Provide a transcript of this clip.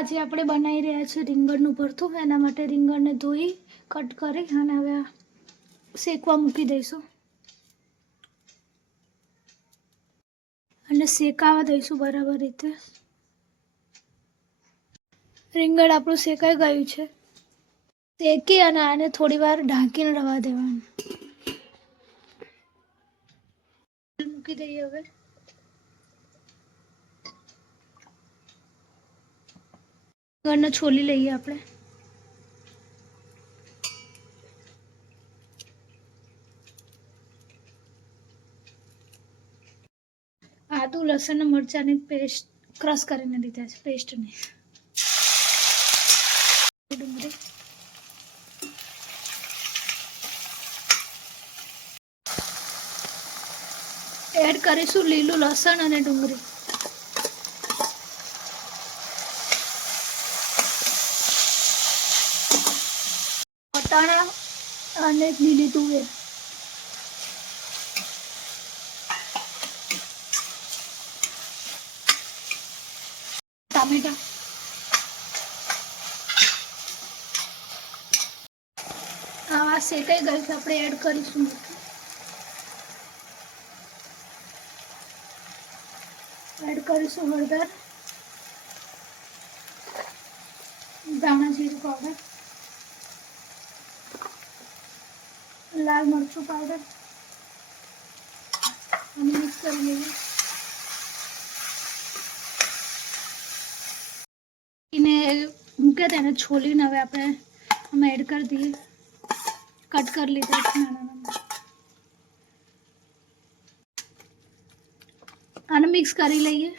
આજે આપણે બનાવી રહ્યા છીએ રીંગણનું ભરથું. એના માટે રીંગણને ધોઈ કટ કરી અને હવે શેકવા મૂકી દઈશું અને શેકાવા દઈશું બરાબર રીતે. રીંગણ આપણું શેકાઈ ગયું છે. શેકી અને આને થોડી વાર ઢાંકીને રવા દેવાનું. મૂકી દઈએ હવે. રીંગણને છોલી લઈએ આપણે. આદુ લસણ મરચાંની પેસ્ટ ક્રશ કરીને લીધા છે, પેસ્ટ નહીં. ડુંગળી એડ કરીશું લીલું લસણ અને ડુંગળી. વટાણા અને લીલી તુવેર. ટામેટા. આ શેકાઈ ગયું છે, આપણે એડ કરીશું. એડ કરીશું હળદર, ધાણા જીરું પાવડર, લાલ મરચું પાવડર અને મિક્સ કરી લઈએ. એને મૂક્યા તેને છોલીને હવે આપણે આમાં એડ કરી દઈએ. કટ કરી લીધા છે નાના નાના. આને મિક્સ કરી લઈએ.